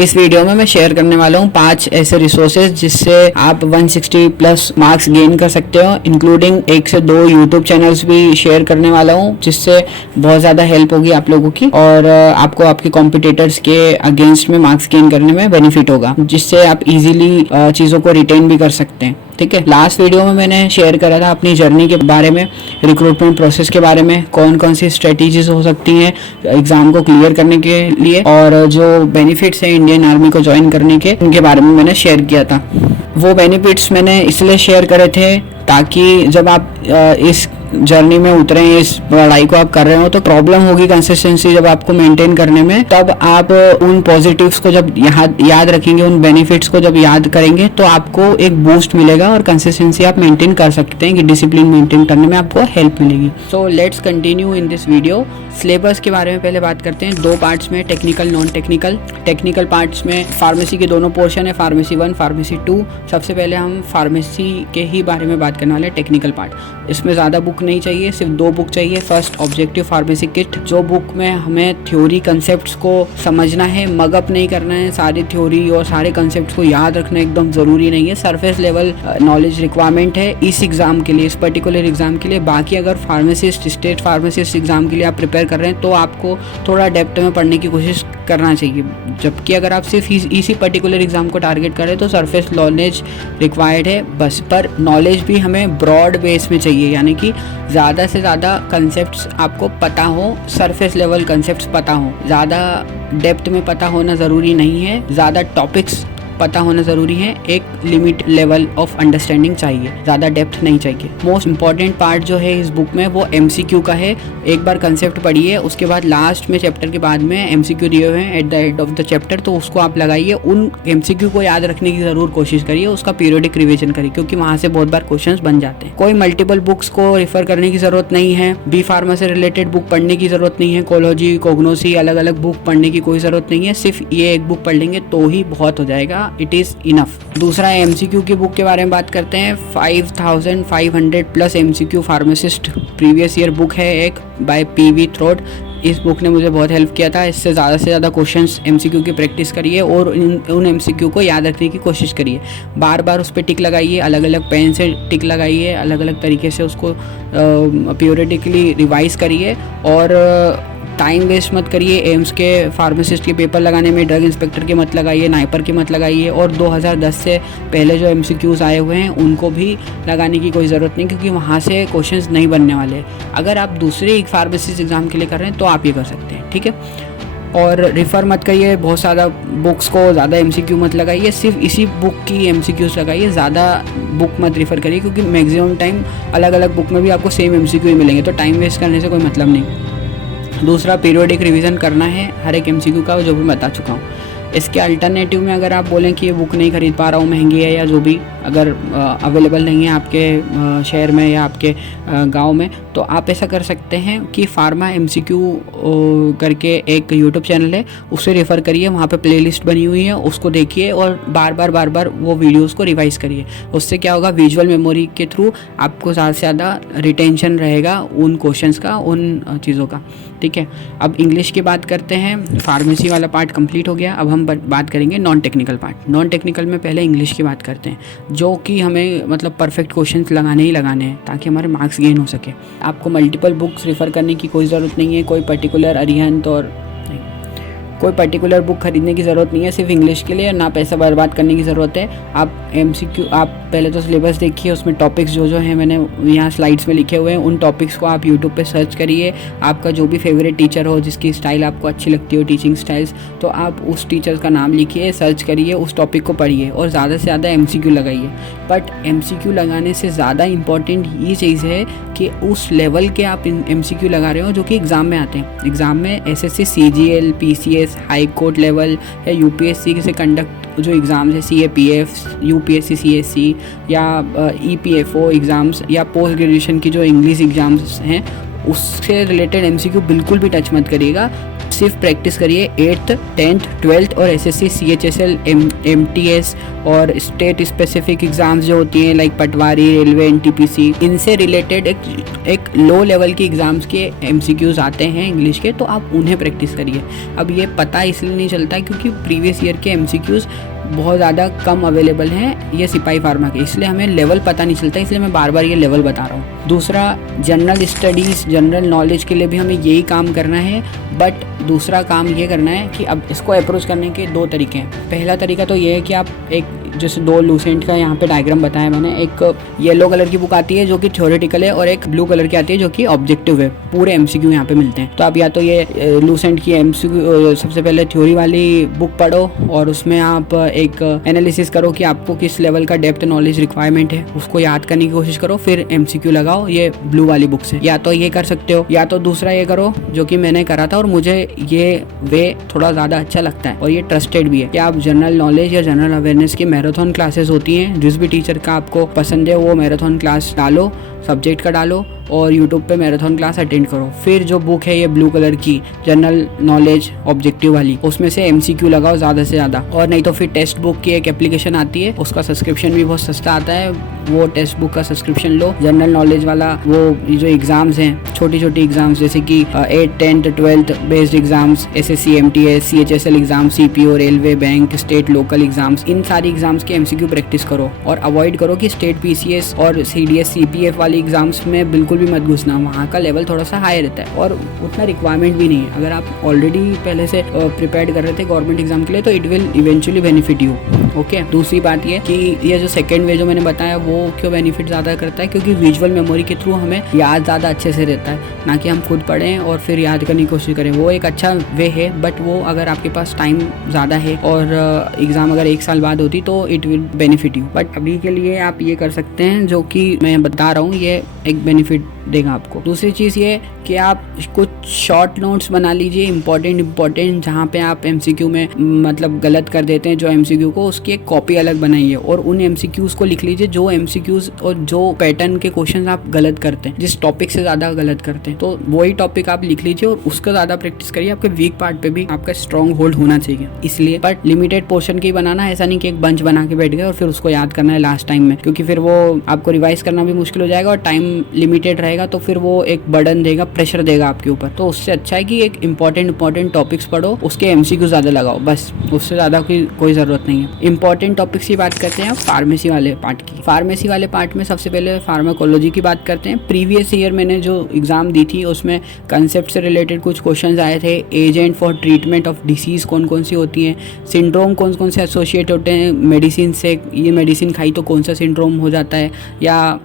इस वीडियो में मैं शेयर करने वाला हूँ 5 ऐसे रिसोर्सेज जिससे आप 160 प्लस मार्क्स गेन कर सकते हो, इंक्लूडिंग 1 से 2 यूट्यूब चैनल्स भी शेयर करने वाला हूँ, जिससे बहुत ज़्यादा हेल्प होगी आप लोगों की और आपको आपके कॉम्पिटिटर्स के अगेंस्ट में मार्क्स गेन करने में बेनिफिट होगा, जिससे आप इजीली चीज़ों को रिटेन भी कर सकते हैं। ठीक है, लास्ट वीडियो में मैंने शेयर करा था अपनी जर्नी के बारे में, रिक्रूटमेंट प्रोसेस के बारे में, कौन कौन सी स्ट्रेटेजीज हो सकती हैं एग्जाम को क्लियर करने के लिए और जो बेनिफिट्स हैं इंडियन आर्मी को ज्वाइन करने के, उनके बारे में मैंने शेयर किया था। वो बेनिफिट्स मैंने इसलिए शेयर करे थे ताकि जब आप इस जर्नी में उतरे, इस पढ़ाई को आप कर रहे हो, तो प्रॉब्लम होगी कंसिस्टेंसी जब आपको मेंटेन करने में। तब आप उन पॉजिटिव्स को जब याद रखेंगे, उन बेनिफिट्स को जब याद करेंगे, तो आपको एक बूस्ट मिलेगा और कंसिस्टेंसी आप मेंटेन कर सकते हैं कि डिसिप्लिन मेंटेन करने में आपको हेल्प मिलेगी। So let's continue in this video. Syllabus के बारे में पहले बात करते हैं। 2 पार्ट्स में, technical, non technical. Technical parts में फार्मेसी के दोनों पोर्शन है, फार्मेसी 1, फार्मेसी 2। सबसे पहले हम फार्मेसी के ही बारे में बात करने वाले हैं, टेक्निकल पार्ट। इसमें ज़्यादा बुक नहीं चाहिए, सिर्फ 2 बुक चाहिए। फर्स्ट, ऑब्जेक्टिव फार्मेसी किट, जो बुक में हमें थ्योरी कंसेप्ट्स को समझना है, मगअप नहीं करना है। सारी थ्योरी और सारे कंसेप्ट्स को याद रखना एकदम ज़रूरी नहीं है, सरफेस लेवल नॉलेज रिक्वायरमेंट है इस एग्ज़ाम के लिए, इस पर्टिकुलर एग्ज़ाम के लिए। बाकी अगर फार्मासिस्ट, स्टेट फार्मासिस्ट एग्ज़ाम के लिए आप प्रिपेयर कर रहे हैं तो आपको थोड़ा डेप्थ में पढ़ने की कोशिश करना चाहिए। जबकि अगर आप सिर्फ इसी पर्टिकुलर एग्ज़ाम को टारगेट करें तो सरफेस नॉलेज रिक्वायर्ड है बस। पर नॉलेज भी हमें ब्रॉड बेस में चाहिए, यानी कि ज़्यादा से ज़्यादा कंसेप्ट्स आपको पता हो, सरफेस लेवल कंसेप्ट्स पता हो। ज़्यादा डेप्थ में पता होना ज़रूरी नहीं है, ज़्यादा टॉपिक्स पता होना ज़रूरी है। एक लिमिट लेवल ऑफ अंडरस्टैंडिंग चाहिए, ज़्यादा डेप्थ नहीं चाहिए। मोस्ट इंपॉर्टेंट पार्ट जो है इस बुक में वो MCQ का है। एक बार कंसेप्ट पढ़िए, उसके बाद लास्ट में चैप्टर के बाद में MCQ दिए हुए हैं at the end of the chapter, तो उसको आप लगाइए। उन MCQ को याद रखने की ज़रूर कोशिश करिए, उसका पीरियोडिक रिविजन करिए, क्योंकि वहाँ से बहुत बार क्वेश्चन बन जाते हैं। कोई मल्टीपल बुक्स को रेफर करने की ज़रूरत नहीं है, बी फार्मा से रिलेटेड बुक पढ़ने की ज़रूरत नहीं है, कोलॉजी, कोग्नोसी, अलग अलग बुक पढ़ने की कोई ज़रूरत नहीं है। सिर्फ ये एक बुक पढ़ लेंगे तो ही बहुत हो जाएगा, इट इज़ इनफ। दूसरा MCQ की बुक के बारे में बात करते हैं। 5500 plus MCQ pharmacist previous year book है एक, बाय PV थ्रोड। इस बुक ने मुझे बहुत हेल्प किया था। इससे ज़्यादा से ज़्यादा क्वेश्चंस MCQ की प्रैक्टिस करिए और उन MCQ को याद रखने की कोशिश करिए। बार बार उस पर टिक लगाइए, अलग अलग पेन से टिक लगाइए, अलग अलग तरीके से उसको पीरियोडिकली रिवाइज करिए और टाइम वेस्ट मत करिए। एम्स के फार्मासिस्ट के पेपर लगाने में ड्रग इंस्पेक्टर के मत लगाइए, नाइपर के मत लगाइए, और 2010 से पहले जो MCQs आए हुए हैं उनको भी लगाने की कोई ज़रूरत नहीं, क्योंकि वहाँ से क्वेश्चंस नहीं बनने वाले। अगर आप दूसरे एक फार्मासिस्ट एग्ज़ाम के लिए कर रहे हैं तो आप ये कर सकते हैं, ठीक है। और रेफ़र मत करिए बहुत ज़्यादा बुक्स को, ज़्यादा MCQ मत लगाइए, सिर्फ इसी बुक की MCQs लगाइए, ज़्यादा बुक मत रेफ़र करिए, क्योंकि मैक्सिमम टाइम अलग अलग बुक में भी आपको सेम MCQ ही मिलेंगे, तो टाइम वेस्ट करने से कोई मतलब नहीं। दूसरा, पीरियोडिक रिवीजन करना है हर एक MCQ का, जो भी बता चुका हूँ। इसके अल्टरनेटिव में अगर आप बोलें कि ये बुक नहीं खरीद पा रहा हूँ, महंगी है या जो भी, अगर अवेलेबल नहीं है आपके शहर में या आपके गांव में, तो आप ऐसा कर सकते हैं कि फार्मा MCQ करके एक यूट्यूब चैनल है, उसे रेफ़र करिए। वहाँ पे प्लेलिस्ट बनी हुई है, उसको देखिए और बार बार वो वीडियोस को रिवाइज़ करिए। उससे क्या होगा, विजुअल मेमोरी के थ्रू आपको ज़्यादा से ज़्यादा रिटेंशन रहेगा उन क्वेश्चंस का, उन चीज़ों का, ठीक है। अब इंग्लिश की बात करते हैं। फार्मेसी वाला पार्ट कंप्लीट हो गया। अब हम बात करेंगे non technical part. Non technical में पहले इंग्लिश की बात करते हैं, जो कि हमें मतलब परफेक्ट क्वेश्चंस लगाने ही लगाने हैं ताकि हमारे मार्क्स गेन हो सके। आपको मल्टीपल बुक्स रेफ़र करने की कोई ज़रूरत नहीं है, कोई पर्टिकुलर अरिहंत और कोई पर्टिकुलर बुक खरीदने की ज़रूरत नहीं है सिर्फ इंग्लिश के लिए, ना पैसा बर्बाद करने की ज़रूरत है। आप MCQ, आप पहले तो सिलेबस देखिए, उसमें टॉपिक्स जो हैं मैंने यहाँ स्लाइड्स में लिखे हुए हैं, उन टॉपिक्स को आप यूट्यूब पे सर्च करिए। आपका जो भी फेवरेट टीचर हो, जिसकी स्टाइल आपको अच्छी लगती हो, टीचिंग स्टाइल्स, तो आप उस टीचर का नाम लिखिए, सर्च करिए, उस टॉपिक को पढ़िए और ज़्यादा से ज़्यादा MCQ लगाइए। बट MCQ लगाने से ज़्यादा इम्पॉर्टेंट ये चीज़ है कि उस लेवल के आप MCQ लगा रहे हो जो कि एग्ज़ाम में आते हैं। एग्ज़ाम में SSC, CGL, PCS, high court level या UPSC से कंडक्ट जो एग्ज़ाम्स है, CAPF, UPSC, CSC या EPFO एग्ज़ाम्स या पोस्ट ग्रेजुएशन की जो इंग्लिश एग्ज़ाम्स हैं, उससे रिलेटेड एमसीक्यू बिल्कुल भी टच मत करिएगा, सिर्फ प्रैक्टिस करिए 8th 10th 12th और एसएससी CHSL MTS और स्टेट स्पेसिफिक एग्जाम्स जो होती हैं लाइक पटवारी, रेलवे, NTPC, इनसे रिलेटेड एक लो लेवल की एग्जाम्स के एमसीक्यूज आते हैं इंग्लिश के, तो आप उन्हें प्रैक्टिस करिए। अब ये पता इसलिए नहीं चलता क्योंकि प्रीवियस ईयर के एमसीक्यूज बहुत ज़्यादा कम अवेलेबल हैं ये सिपाही फार्मा के, इसलिए हमें लेवल पता नहीं चलता, इसलिए मैं बार बार ये लेवल बता रहा हूँ। दूसरा, जनरल स्टडीज़, जनरल नॉलेज के लिए भी हमें यही काम करना है, बट दूसरा काम ये करना है कि अब इसको अप्रोच करने के 2 तरीके हैं। पहला तरीका तो ये है कि आप एक जैसे 2 लूसेंट का यहाँ पे डायग्राम बताया मैंने, एक येलो कलर की बुक आती है जो कि थ्योरेटिकल है और एक ब्लू कलर की आती है जो कि ऑब्जेक्टिव है, पूरे एमसीक्यू यहाँ पे मिलते हैं। तो आप या तो ये लूसेंट की एमसीक्यू सबसे पहले थ्योरी वाली बुक पढ़ो और उसमें आप एक एनालिसिस करो कि आपको किस लेवल का डेप्थ नॉलेज रिक्वायरमेंट है, उसको याद करने की कोशिश करो, फिर एमसीक्यू लगाओ ये ब्लू वाली बुक से। या तो ये कर सकते हो, या तो दूसरा ये करो जो कि मैंने करा था और मुझे ये वे थोड़ा ज़्यादा अच्छा लगता है और ये ट्रस्टेड भी है, कि आप जनरल नॉलेज या जनरल अवेयरनेस की मैराथन क्लासेस होती हैं, जिस भी टीचर का आपको पसंद है वो मैराथन क्लास डालो, सब्जेक्ट का डालो और यूट्यूब पे मैराथन क्लास अटेंड करो। फिर जो बुक है ये ब्लू कलर की जनरल नॉलेज ऑब्जेक्टिव वाली, उसमें से एमसीक्यू लगाओ ज़्यादा से ज़्यादा, और नहीं तो फिर टेक्स्ट बुक की एक एप्लीकेशन आती है, उसका सब्सक्रिप्शन भी बहुत सस्ता आता है, वो टेक्स्ट बुक का सब्सक्रिप्शन लो। जनरल नॉलेज वाला वो जो एग्जाम्स हैं, छोटी छोटी एग्जाम्स जैसे कि 8th 10th 12th based exams, SSC MTS CHSL exam, CPO, railway, bank, state, local exams, इन सारी एग्जाम्स के एमसीक्यू प्रैक्टिस करो और अवॉइड करो कि स्टेट PCS और CDS CPF वाली एग्जाम्स में बिल्कुल भी मत घुसना, वहाँ का लेवल थोड़ा सा हाई रहता है और उतना रिक्वायरमेंट भी नहीं है। अगर आप ऑलरेडी पहले से प्रिपेयर कर रहे थे गवर्नमेंट एग्जाम के लिए तो it will eventually benefit you. Okay, दूसरी बात ये कि ये जो सेकेंड वे जो मैंने बताया वो क्यों बेनिफिट ज़्यादा करता है, क्योंकि विजुअल मेमोरी के थ्रू हमें याद ज़्यादा अच्छे से रहता है, ना कि हम खुद पढ़ें और फिर याद करने की कोशिश करें। वो एक अच्छा वे है, बट वो अगर आपके पास टाइम ज़्यादा है और एग्ज़ाम अगर 1 साल बाद होती तो it will benefit you. But अभी के लिए आप ये कर सकते हैं जो कि मैं बता रहा हूँ, ये एक बेनिफिट देगा आपको। दूसरी चीज़ ये कि आप कुछ शॉर्ट नोट्स बना लीजिए इंपॉर्टेंट, जहाँ पे आप एमसीक्यू में मतलब गलत कर देते हैं जो एमसीक्यू को, उसकी एक कॉपी अलग बनाइए और उन एमसीक्यूज को लिख लीजिए जो एमसीक्यूज और जो पैटर्न के क्वेश्चन आप गलत करते हैं, जिस टॉपिक से ज़्यादा गलत करते हैं, तो वही टॉपिक आप लिख लीजिए और उसका ज़्यादा प्रैक्टिस करिए। आपके वीक पार्ट पे भी आपका स्ट्रॉन्ग होल्ड होना चाहिए, इसलिए बट लिमिटेड पोर्शन की बनाना, ऐसा नहीं कि एक बंच बना के बैठ गए और फिर उसको याद करना है लास्ट टाइम में, क्योंकि फिर वो आपको रिवाइज करना भी मुश्किल हो जाएगा और टाइम लिमिटेड रहेगा, तो फिर वो एक बर्डन देगा, प्रेशर देगा आपके ऊपर। तो उससे अच्छा है कि एक इंपॉर्टेंट टॉपिक्स पढ़ो, उसके एमसीक्यू ज़्यादा लगाओ, बस उससे ज़्यादा कोई ज़रूरत नहीं है। इंपॉर्टेंट टॉपिक्स की बात करते हैं फार्मेसी वाले पार्ट की। फार्मेसी वाले पार्ट में सबसे पहले फार्माकोलॉजी की बात करते हैं। प्रीवियस ईयर मैंने जो एग्ज़ाम दी थी उसमें कंसेप्ट से रिलेटेड कुछ क्वेश्चंस आए थे। Agent for treatment of disease कौन कौन सी होती हैं, सिंड्रोम कौन कौन से एसोसिएट होते हैं मेडिसिन से, ये मेडिसिन खाई तो कौन सा सिंड्रोम हो जाता है, या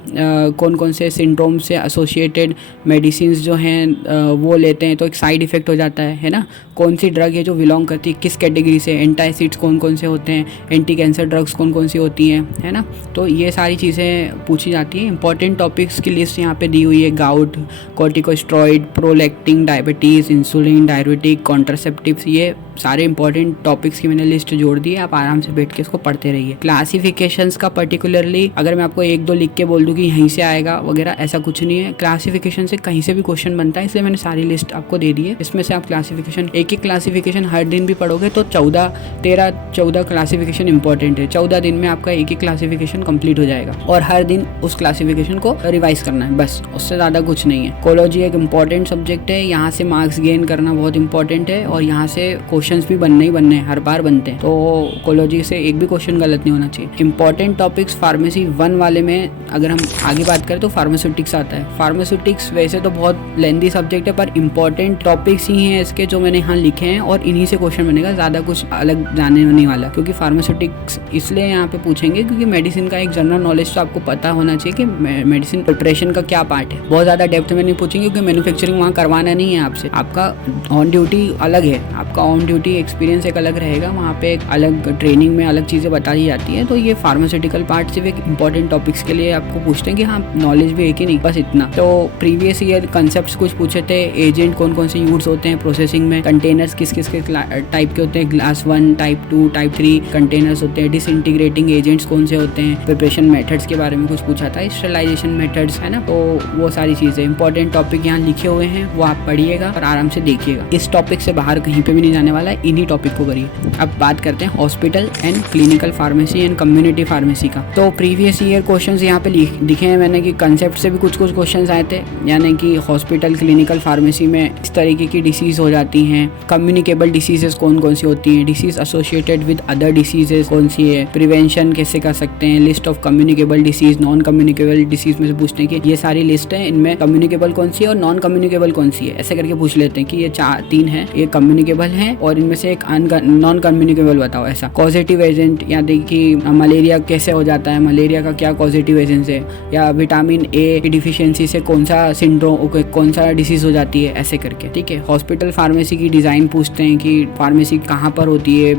कौन कौन से सिंड्रोम से एसोसिएटेड मेडिसिन जो हैं वो लेते हैं तो एक साइड इफ़ेक्ट हो जाता है ना, कौन सी ड्रग है जो बिलोंग करती है किस कैटेगरी से, एंटासिड्स कौन कौन से होते हैं, एंटी कैंसर ड्रग्स कौन कौन सी होती हैं, है ना। तो ये सारी चीज़ें पूछी जाती हैं। इंपॉर्टेंट टॉपिक्स की लिस्ट यहाँ पे दी हुई है। Gout, corticosteroid, prolactin, diabetes, insulin, diabetic, contraceptives, ये सारे इंपॉर्टेंट टॉपिक्स की मैंने लिस्ट जोड़ दी है। आप आराम से बैठ के इसको पढ़ते रहिए। क्लासिफिकेशंस का पर्टिकुलरली अगर मैं आपको 1-2 लिख के बोल दूँ कि यहीं से आएगा वगैरह, ऐसा कुछ नहीं है। क्लासिफिकेशन से कहीं से भी क्वेश्चन बनता है, इसलिए मैंने सारी लिस्ट आपको दे दी है। इसमें से आप क्लासिफिकेशन एक क्लासिफिकेशन हर दिन भी पढ़ोगे तो 14 क्लासिफिकेशन इंपॉर्टेंट है। 14 दिन में आपका एक क्लासिफिकेशन कंप्लीट हो जाएगा और हर दिन उस क्लासिफिकेशन को रिवाइज करना है, बस उससे ज़्यादा कुछ नहीं है। कोलॉजी एक इंपॉर्टेंट सब्जेक्ट है, यहाँ से मार्क्स गेन करना बहुत इंपॉर्टेंट है और यहाँ से क्वेश्चंस भी बनने ही बनने हैं, हर बार बनते हैं, तो कोलॉजी से एक भी क्वेश्चन गलत नहीं होना चाहिए। इंपॉर्टेंट टॉपिक्स फार्मेसी 1 वाले में अगर हम आगे बात करें तो फार्मास्यूटिक्स आता है। फार्मास्यूटिक्स वैसे तो बहुत लेंथी सब्जेक्ट है, पर इंपॉर्टेंट टॉपिक्स ही हैं इसके जो मैंने यहाँ लिखे हैं और इन्हीं से क्वेश्चन बनेगा, ज़्यादा कुछ अलग जाने नहीं वाला। क्योंकि फार्मास्यूटिक्स इसलिए यहाँ पे पूछेंगे क्योंकि मेडिसिन का एक जनरल नॉलेज तो आपको पता होना चाहिए कि मेडिसिन प्रिपरेशन का क्या पार्ट है। बहुत ज़्यादा डेप्थ में नहीं पूछेंगे क्योंकि मैन्युफैक्चरिंग वहाँ करवाना नहीं है आपसे, आपका ऑन ड्यूटी अलग है, आपका ऑन ड्यूटी एक्सपीरियंस एक अलग रहेगा, वहाँ पे एक अलग ट्रेनिंग में अलग चीज़ें बताई जाती हैं। तो ये फार्मास्यूटिकल पार्ट सिर्फ एक इंपॉर्टेंट टॉपिक्स के लिए आपको पूछते हैं कि हाँ नॉलेज भी एक ही नहीं, बस इतना। तो प्रीवियस ईयर कंसेप्ट कुछ पूछे थे, एजेंट कौन कौन से यूज होते हैं प्रोसेसिंग में, कंटेनर्स किस किस के टाइप के होते हैं, क्लास 1, टाइप 2, टाइप 3 कंटेनर्स होते हैं, डिसइंटीग्रेटिंग एजेंट्स कौन से होते हैं, प्रिपरेशन मेथड्स के बारे में कुछ पूछा था, स्टरलाइजेशन मेथड्स, है ना। तो वो सारी चीजें इंपॉर्टेंट टॉपिक यहाँ लिखे हुए हैं, वो आप पढ़िएगा और आराम से देखिएगा। इस टॉपिक से बाहर कहीं पे भी नहीं जाने वाला है, इन्हीं टॉपिक को करिए। अब बात करते हैं hospital and clinical pharmacy and community pharmacy का। तो प्रीवियस ईयर क्वेश्चंस यहाँ पे दिखे हैं मैंने कि कंसेप्ट से भी कुछ क्वेश्चंस आए थे, यानी कि हॉस्पिटल क्लिनिकल फार्मेसी में इस तरीके की डिसीज हो जाती हैं, कम्युनिकेबल डिसीजेस कौन कौन सी होती हैं, disease associated with other diseases कौन सी है, प्रिवेंशन कैसे कर सकते हैं, list of communicable disease, non communicable disease में से पूछते हैं कि ये सारी लिस्ट है, इनमें कम्युनिकेबल कौन सी है और नॉन कम्युनिकेबल कौन सी है, ऐसे करके पूछ लेते हैं कि ये 3 है, ये कम्युनिकेबल है और इनमें से एक नॉन कम्युनिकेबल बताओ। ऐसा कॉजेटिव एजेंट, या देखिए मलेरिया कैसे हो जाता है, मलेरिया का क्या कॉजेटिव एजेंट है, या विटामिन ए की डिफिशियंसी से कौन सा सिंड्रोम, कौन सा डिसीज हो जाती है, ऐसे करके। ठीक है, हॉस्पिटल फार्मेसी की डिजाइन पूछते हैं कि फार्मेसी कहाँ पर होती है,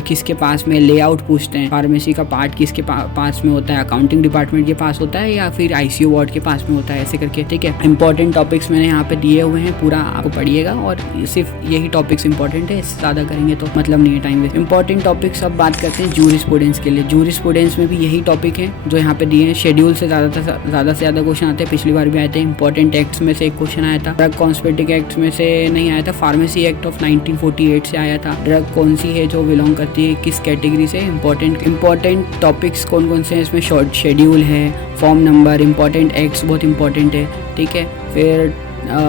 किसके पास में, लेआउट पूछते हैं, फार्मेसी का पार्ट किसके पास में होता है, अकाउंटिंग डिपार्टमेंट के पास होता है या फिर आईसीयू वार्ड के पास में होता है, ऐसे करके। ठीक है, इंपॉर्टेंट टॉपिक्स मैंने यहाँ पे दिए हुए हैं, पूरा आपको पढ़िएगा और सिर्फ यही टॉपिक्स इंपॉर्टेंट है, इससे ज़्यादा करेंगे तो मतलब नहीं है टाइम वेस्ट। इंपॉर्टेंट टॉपिक्स अब बात करते हैं जूरिस्प्रूडेंस के लिए। जूरिस्प्रूडेंस में भी यही टॉपिक है जो यहाँ पे दिए हैं, शेड्यूल से ज़्यादा से ज़्यादा क्वेश्चन आते हैं, पिछली बार भी आए थे। इंपॉर्टेंट एक्ट्स में से एक क्वेश्चन आया था, ड्रग कॉस्मेटिक एक्ट में से नहीं आया था, फार्मेसी एक्ट ऑफ 1948 से आया था। ड्रग कौन सी है जो बिलोंग करती है किस कैटेगरी से, इंपॉर्टेंट टॉपिक्स कौन कौन से हैं इसमें, शॉर्ट शेड्यूल है, फॉर्म नंबर, इंपॉर्टेंट एक्ट्स बहुत इंपॉर्टेंट है। ठीक है, फिर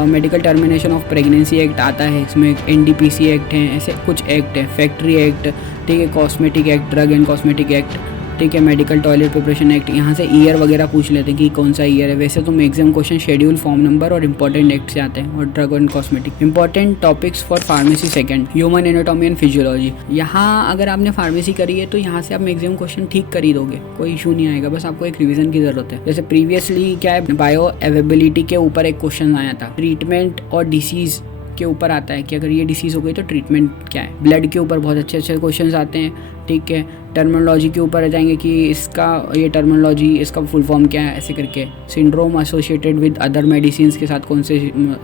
medical termination of pregnancy act आता है, इसमें एनडीपीसी एक्ट है, ऐसे कुछ एक्ट है, फैक्ट्री एक्ट, ठीक है, cosmetic act, drug and cosmetic act, ठीक है, मेडिकल टॉयलेट प्रिपरेशन एक्ट। यहाँ से ईयर वगैरह पूछ लेते हैं कि कौन सा ईयर है। वैसे तो maximum question schedule, form number और इंपॉर्टेंट एक्ट से आते हैं, और drug and cosmetic. Important topics for pharmacy second, human anatomy and physiology. यहाँ अगर आपने फार्मेसी करी है तो यहाँ से आप मैक्सिमम क्वेश्चन ठीक कर ही दोगे, कोई इशू नहीं आएगा, बस आपको एक रिविजन की जरूरत है। जैसे प्रीवियसली क्या है, बायो अवेलेबिलिटी के ऊपर एक क्वेश्चन आया था, ट्रीटमेंट और डिसीज के ऊपर आता है कि अगर ये डिसीज हो गई तो ट्रीटमेंट क्या है। ब्लड के ऊपर बहुत अच्छे क्वेश्चंस आते हैं। ठीक है, टर्मिनोलॉजी के ऊपर आ जाएंगे कि इसका ये टर्मिनोलॉजी, इसका फुल फॉर्म क्या है, ऐसे करके। Syndrome associated with other medicine के साथ कौन से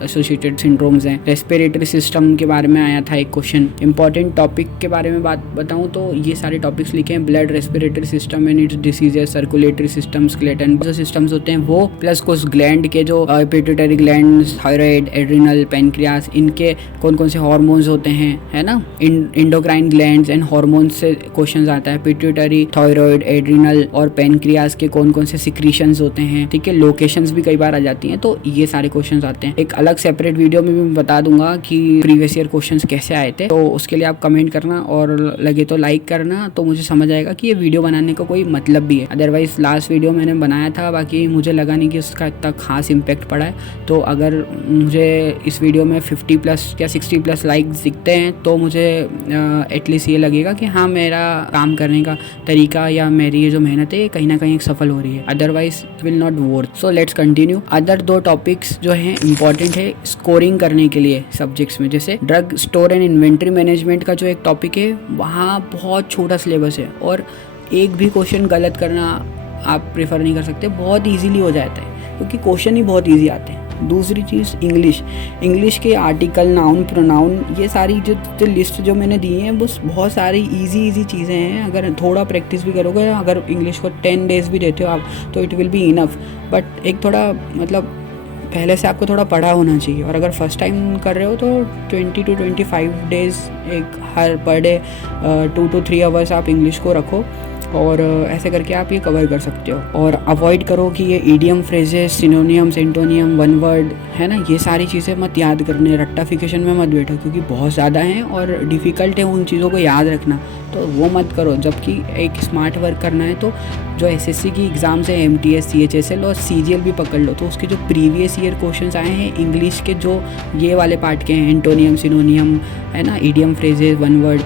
एसोसिएटेड सिंड्रोम्स हैं। रेस्पिरेटरी सिस्टम के बारे में आया था एक क्वेश्चन। इंपॉर्टेंट टॉपिक के बारे में बात बताऊं तो ये सारे टॉपिक्स लिखे हैं, blood, respiratory system and it's diseases, circulatory system, skeleton जो सिस्टम्स होते हैं वो, प्लस कुछ ग्लैंड के जो pituitary gland, thyroid, adrenal, pancreas, इनके कौन कौन से हार्मोन्स होते हैं, है ना। इंडोक्राइन ग्लैंड्स एंड हार्मोन्स से क्वेश्चन आता है, पिट्यूटरी, थायराइड, एड्रिनल और पेनक्रियास के कौन कौन से सिक्रीशंस होते हैं। ठीक है, लोकेशंस भी कई बार आ जाती हैं, तो ये सारे क्वेश्चंस आते हैं। एक अलग सेपरेट वीडियो में भी मैं बता दूंगा कि प्रीवियस ईयर क्वेश्चंस कैसे आए थे, तो उसके लिए आप कमेंट करना और लगे तो लाइक करना, तो मुझे समझ आएगा कि ये वीडियो बनाने का कोई मतलब भी है। अदरवाइज लास्ट वीडियो मैंने बनाया था, बाकी मुझे लगा नहीं कि उसका इतना खास इम्पैक्ट पड़ा है। तो अगर मुझे इस वीडियो में 50+ या 60+ लाइक्स दिखते हैं तो मुझे एटलीस्ट ये लगेगा कि हाँ, मेरा काम करने का तरीका या मेरी ये जो मेहनत है कहीं ना कहीं सफल हो रही है, otherwise will not work. So let's continue. Other 2 topics जो हैं इंपॉर्टेंट है स्कोरिंग करने के लिए सब्जेक्ट्स में, जैसे drug store and inventory management का जो एक टॉपिक है, वहाँ बहुत छोटा सिलेबस है और एक भी क्वेश्चन गलत करना आप प्रेफर नहीं कर सकते, बहुत ईजीली हो जाता है क्योंकि क्वेश्चन ही बहुत ईजी आते हैं। दूसरी चीज़ इंग्लिश के आर्टिकल, नाउन, प्रोनाउन, ये सारी जो लिस्ट जो मैंने दी है बस बहुत सारी इजी चीज़ें हैं। अगर थोड़ा प्रैक्टिस भी करोगे, अगर इंग्लिश को 10 डेज भी देते हो आप, तो it will be enough. But एक थोड़ा मतलब पहले से आपको थोड़ा पढ़ा होना चाहिए, और अगर फर्स्ट टाइम कर रहे हो तो 20 to 25 डेज एक हर पर डे 2 to 3 आवर्स आप इंग्लिश को रखो, और ऐसे करके आप ये कवर कर सकते हो। और अवॉइड करो कि ये idiom, phrases, सिनोनियम, antonym, one word, है ना, ये सारी चीज़ें मत याद करने, रट्टाफिकेशन में मत बैठो क्योंकि बहुत ज़्यादा हैं और डिफ़िकल्ट है उन चीज़ों को याद रखना, तो वो मत करो। जबकि एक स्मार्ट वर्क करना है तो जो एसएससी की एग्ज़ाम्स है, MTS, CHSL और CGL भी पकड़ लो, तो उसके जो प्रीवियस ईयर क्वेश्चंस आए हैं इंग्लिश के, जो ये वाले पार्ट के हैं, एंटोनियम, सिनोनियम, है ना, ईडियम, फ्रेजेस, वन वर्ड,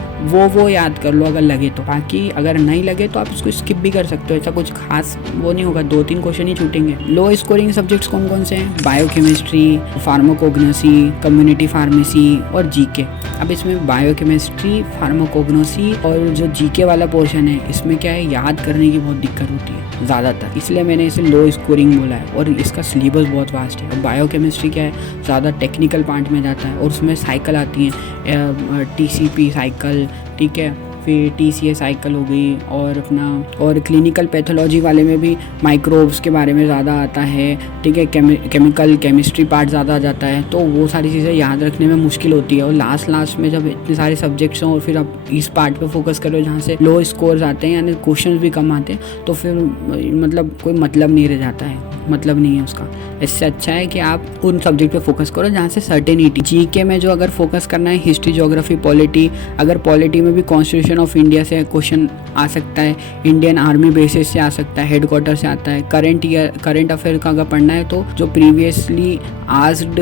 वो याद कर लो अगर लगे तो। बाकी अगर नहीं लगे तो आप इसको स्किप भी कर सकते हो, ऐसा कुछ खास वो नहीं होगा, 2-3 क्वेश्चन ही छूटेंगे। लो स्कोरिंग सब्जेक्ट्स कौन कौन से हैं? बायोकेमिस्ट्री, फार्माकोग्नोसी, कम्युनिटी फार्मेसी और जीके। अब इसमें बायोकेमिस्ट्री, फार्माकोग्नोसी और जो जीके वाला पोर्शन है, इसमें क्या है, याद करने की बहुत दिक्कत होती है। ज़्यादातर, इसलिए मैंने इसे लो स्कोरिंग बोला है। और इसका सिलेबस बहुत वास्ट है। बायोकेमिस्ट्री क्या है, ज़्यादा टेक्निकल पार्ट में जाता है और उसमें साइकिल आती हैं, TCP साइकिल, ठीक है, फिर TCA साइकिल हो गई, और अपना और क्लिनिकल पैथोलॉजी वाले में भी माइक्रोब्स के बारे में ज़्यादा आता है, ठीक है, केमिकल केमिस्ट्री पार्ट ज़्यादा आ जाता है, तो वो सारी चीज़ें याद रखने में मुश्किल होती है। और लास्ट में जब इतने सारे सब्जेक्ट्स हों और फिर आप इस पार्ट पे फोकस करो जहाँ से लो स्कोर्स आते हैं, यानी क्वेश्चन भी कम आते हैं, तो फिर मतलब कोई मतलब नहीं रह जाता है, मतलब नहीं है उसका। इससे अच्छा है कि आप उन सब्जेक्ट पे फोकस करो जहाँ से सर्टेनिटी। GK में जो अगर फोकस करना है, हिस्ट्री, ज्योग्राफी, पॉलिटी, अगर पॉलिटी में भी कॉन्स्टिट्यूशन ऑफ इंडिया से क्वेश्चन आ सकता है, इंडियन आर्मी बेसिस से आ सकता है, हेडक्वार्टर से आता है, करंट अफेयर का अगर पढ़ना है तो जो प्रीवियसली आस्क्ड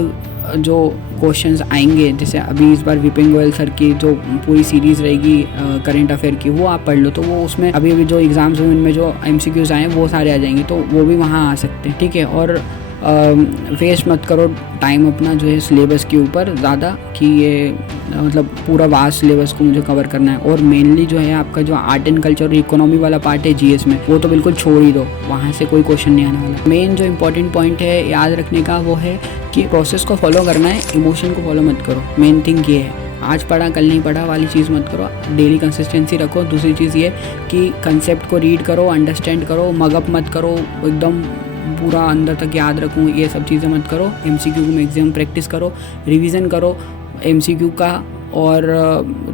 जो क्वेश्चंस आएंगे, जैसे अभी इस बार विपिन गोयल सर की जो पूरी सीरीज़ रहेगी करंट अफेयर की, वो आप पढ़ लो, तो वो उसमें अभी जो एग्ज़ाम्स हुए उनमें जो MCQs आए हैं वो सारे आ जाएंगे, तो वो भी वहाँ आ सकते हैं, ठीक है। और वेस्ट मत करो टाइम अपना जो है सिलेबस के ऊपर ज़्यादा, कि ये मतलब पूरा वास्ट सिलेबस को मुझे कवर करना है। और मेनली जो है आपका जो आर्ट एंड कल्चर और इकोनॉमी वाला पार्ट है GS में, वो तो बिल्कुल छोड़ ही दो, वहाँ से कोई क्वेश्चन नहीं आने वाला। मेन जो इंपॉर्टेंट पॉइंट है याद रखने का वो है कि प्रोसेस को फॉलो करना है, इमोशन को फॉलो मत करो। मेन थिंग ये है, आज पढ़ा कल नहीं पढ़ा वाली चीज़ मत करो, डेली कंसिस्टेंसी रखो। दूसरी चीज़ ये कि कंसेप्ट को रीड करो, अंडरस्टैंड करो, मगअप मत करो, एकदम पूरा अंदर तक याद रखूँ, ये सब चीज़ें मत करो। MCQ को मैक्सिमम प्रैक्टिस करो, रिवीजन करो MCQ का, और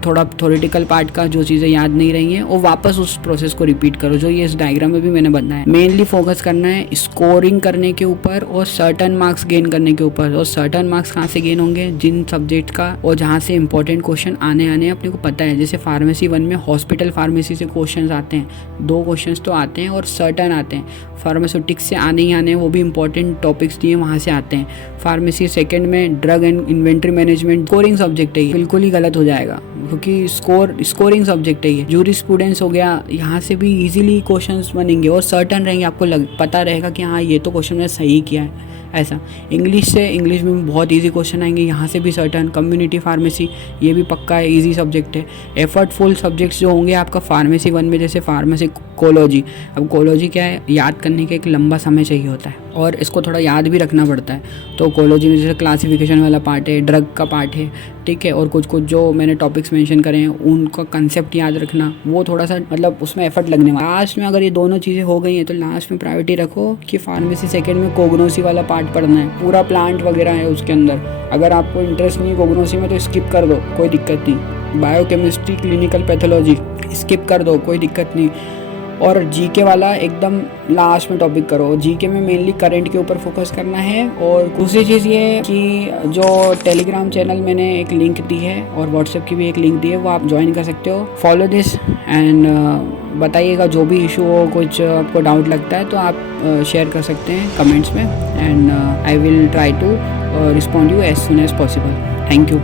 थोड़ा थ्योरेटिकल पार्ट का जो चीज़ें याद नहीं रही हैं वो वापस उस प्रोसेस को रिपीट करो, जो ये इस डायग्राम में भी मैंने बताया। मेनली फोकस करना है स्कोरिंग करने के ऊपर और सर्टन मार्क्स गेन करने के ऊपर। और सर्टन मार्क्स कहाँ से गेन होंगे, जिन सब्जेक्ट का और जहाँ से इंपॉर्टेंट क्वेश्चन आने अपने को पता है। जैसे फार्मेसी 1 में हॉस्पिटल फार्मेसी से क्वेश्चन आते हैं, 2 क्वेश्चन तो आते हैं और सर्टन आते हैं। फार्मास्यूटिक्स से आने ही आने, वो भी इंपॉर्टेंट टॉपिक्स दिए वहाँ से आते हैं। फार्मेसी 2 में drug and inventory management scoring subject है, बिल्कुल ही गलत हो जाएगा क्योंकि स्कोरिंग सब्जेक्ट है ये। जूरिस्प्रूडेंस हो गया, यहाँ से भी इजीली क्वेश्चंस बनेंगे और सर्टन रहेंगे, आपको पता रहेगा कि हाँ ये तो क्वेश्चन मैंने सही किया है। ऐसा इंग्लिश में बहुत इजी क्वेश्चन आएंगे, यहाँ से भी सर्टन। कम्युनिटी फार्मेसी ये भी पक्का है, इजी सब्जेक्ट है। एफर्टफुल सब्जेक्ट्स जो होंगे आपका फार्मेसी 1 में, जैसे फार्मासिकोलॉजी। अब कोलॉजी क्या है, याद करने के एक लंबा समय चाहिए होता है और इसको थोड़ा याद भी रखना पड़ता है। तो कोलॉजी में जैसे क्लासिफिकेशन वाला पार्ट है, ड्रग का पार्ट है, ठीक है, और कुछ जो मैंने टॉपिक्स मेंशन करे हैं उनका कंसेप्ट याद रखना, वो थोड़ा सा मतलब उसमें एफर्ट लगने वाला। लास्ट में अगर ये दोनों चीज़ें हो गई हैं तो लास्ट में प्रायोरिटी रखो कि फार्मेसी 2 में कोग्नोसी वाला पार्ट पढ़ना है, पूरा प्लांट वगैरह है उसके अंदर। अगर आपको इंटरेस्ट नहीं है कोग्नोसी में तो स्किप कर दो, कोई दिक्कत नहीं। बायोकेमिस्ट्री, क्लिनिकल पैथोलॉजी स्किप कर दो, कोई दिक्कत नहीं। और GK वाला एकदम लास्ट में टॉपिक करो। GK में मेनली करंट के ऊपर फोकस करना है। और दूसरी चीज़ ये है कि जो टेलीग्राम चैनल मैंने एक लिंक दी है और व्हाट्सएप की भी एक लिंक दी है, वो आप ज्वाइन कर सकते हो। फॉलो दिस एंड बताइएगा जो भी इशू हो, कुछ आपको डाउट लगता है तो आप शेयर कर सकते हैं कमेंट्स में, and I will try to respond you as soon as possible. Thank you.